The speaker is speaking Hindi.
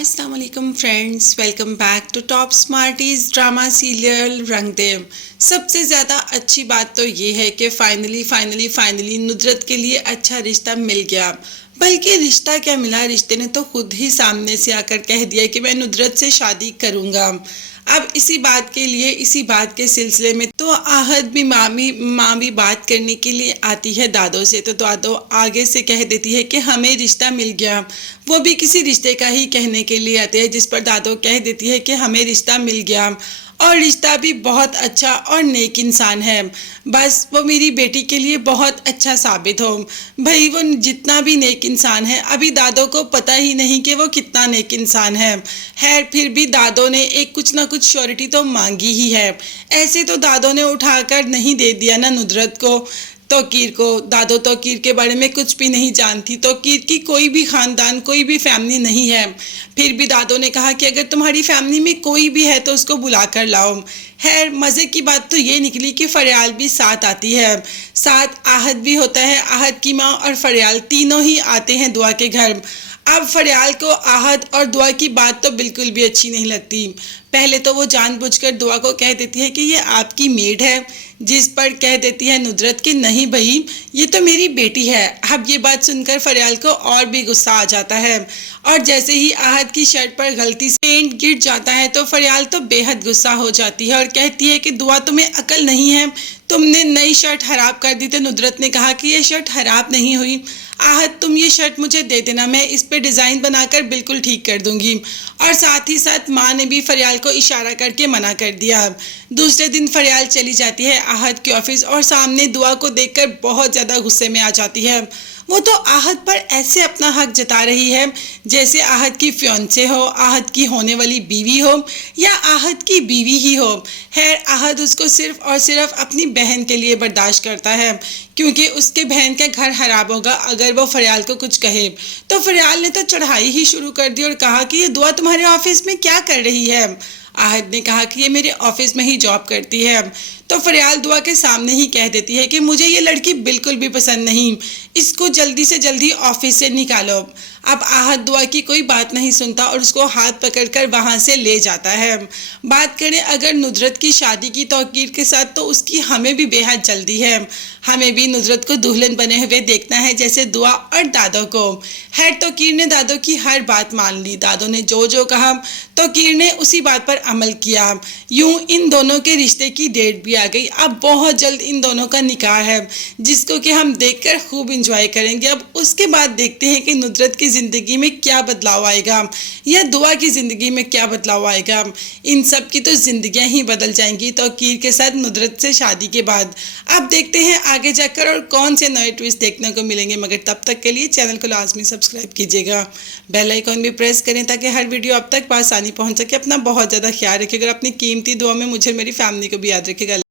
अस्सलाम वालेकुम friends, welcome back to top smarties drama serial रंग दे। सबसे ज़्यादा अच्छी बात तो ये है कि फाइनली नुदरत के लिए अच्छा रिश्ता मिल गया। बल्कि रिश्ता क्या मिला, रिश्ते ने तो खुद ही सामने से आकर कह दिया कि मैं नुदरत से शादी करूँगा। अब इसी बात के सिलसिले में तो आहद भी माँ भी बात करने के लिए आती है दादो से। तो दादो आगे से कह देती है कि हमें रिश्ता मिल गया। वो भी किसी रिश्ते का ही कहने के लिए आते हैं, जिस पर दादो कह देती है कि हमें रिश्ता मिल गया और रिश्ता भी बहुत अच्छा और नेक इंसान है। बस वो मेरी बेटी के लिए बहुत अच्छा साबित हो। भाई वो जितना भी नेक इंसान है, अभी दादो को पता ही नहीं कि वो कितना नेक इंसान है। फिर भी दादो ने एक कुछ ना कुछ श्योरिटी तो मांगी ही है। ऐसे तो दादो ने उठाकर नहीं दे दिया ना नुदरत को, तौकीर को। दादो तौकीर के बारे में कुछ भी नहीं जानती, तौकीर की कोई भी ख़ानदान, कोई भी फैमिली नहीं है। फिर भी दादो ने कहा कि अगर तुम्हारी फैमिली में कोई भी है तो उसको बुला कर लाओ। मज़े की बात तो ये निकली कि फरियाल भी साथ आती है, साथ आहद भी होता है। आहद की माँ और फरियाल तीनों ही आते हैं दुआ के घर। अब फरियाल को आहद और दुआ की बात तो बिल्कुल भी अच्छी नहीं लगती। पहले तो वो जानबूझकर दुआ को कह देती है कि ये आपकी मेड है, जिस पर कह देती है नुदरत कि नहीं भाई, ये तो मेरी बेटी है। अब ये बात सुनकर फरियाल को और भी गुस्सा आ जाता है और जैसे ही आहद की शर्ट पर गलती से पेंट गिर जाता है तो फरियाल तो बेहद गुस्सा हो जाती है और कहती है कि दुआ तुम्हें अकल नहीं है, तुमने नई शर्ट खराब कर दी। तो नुदरत ने कहा कि ये शर्ट खराब नहीं हुई, आहद तुम ये शर्ट मुझे दे देना, मैं इस पे डिज़ाइन बनाकर बिल्कुल ठीक कर दूंगी। और साथ ही साथ माँ ने भी फरियाल को इशारा करके मना कर दिया। दूसरे दिन फरियाल चली जाती है आहद के ऑफिस और सामने दुआ को देखकर बहुत ज़्यादा गुस्से में आ जाती है। वो तो आहद पर ऐसे अपना हक जता रही है जैसे आहद की फियांसे हो, आहद की होने वाली बीवी हो या आहद की बीवी ही हो। आहद उसको सिर्फ और सिर्फ अपनी बहन के लिए बर्दाश्त करता है, क्योंकि उसके बहन का घर खराब होगा अगर वो फरियाल को कुछ कहे। तो फरियाल ने तो चढ़ाई ही शुरू कर दी और कहा कि ये दुआ तुम्हारे ऑफिस में क्या कर रही है। आहद ने कहा कि ये मेरे ऑफिस में ही जॉब करती है। तो फरियाल दुआ के सामने ही कह देती है कि मुझे ये लड़की बिल्कुल भी पसंद नहीं, इसको जल्दी से जल्दी ऑफिस से निकालो। अब आहद दुआ की कोई बात नहीं सुनता और उसको हाथ पकड़कर वहाँ से ले जाता है। बात करें अगर नुदरत की शादी की तौकीर के साथ, तो उसकी हमें भी बेहद जल्दी है। हमें भी नुदरत को दुल्हन बने हुए देखना है जैसे दुआ और दादो को। तौकीर ने दादो की हर बात मान ली। दादो ने जो जो कहा तौकीर ने उसी बात पर अमल किया। यूं इन दोनों के रिश्ते की डेट भी आ गई। अब बहुत जल्द इन दोनों का निकाह है, जिसको कि हम देखकर खूब इंजॉय करेंगे। अब उसके बाद देखते हैं कि नुदरत की ज़िंदगी में क्या बदलाव आएगा या दुआ की ज़िंदगी में क्या बदलाव आएगा। इन सब की तो ज़िंदगियां ही बदल जाएंगी तौकीर के साथ नुदरत से शादी के बाद। अब देखते हैं आगे जाकर और कौन से नए ट्विस्ट देखने को मिलेंगे। मगर तब तक के लिए चैनल को लाजमी सब्सक्राइब कीजिएगा, बेल आइकॉन भी प्रेस करें ताकि हर वीडियो अब तक आसानी पहुँच सके। अपना बहुत ज़्यादा ख्याल रखिएगा, अपनी कीमती दुआ में मुझे मेरी फैमिली को भी याद रखिएगा।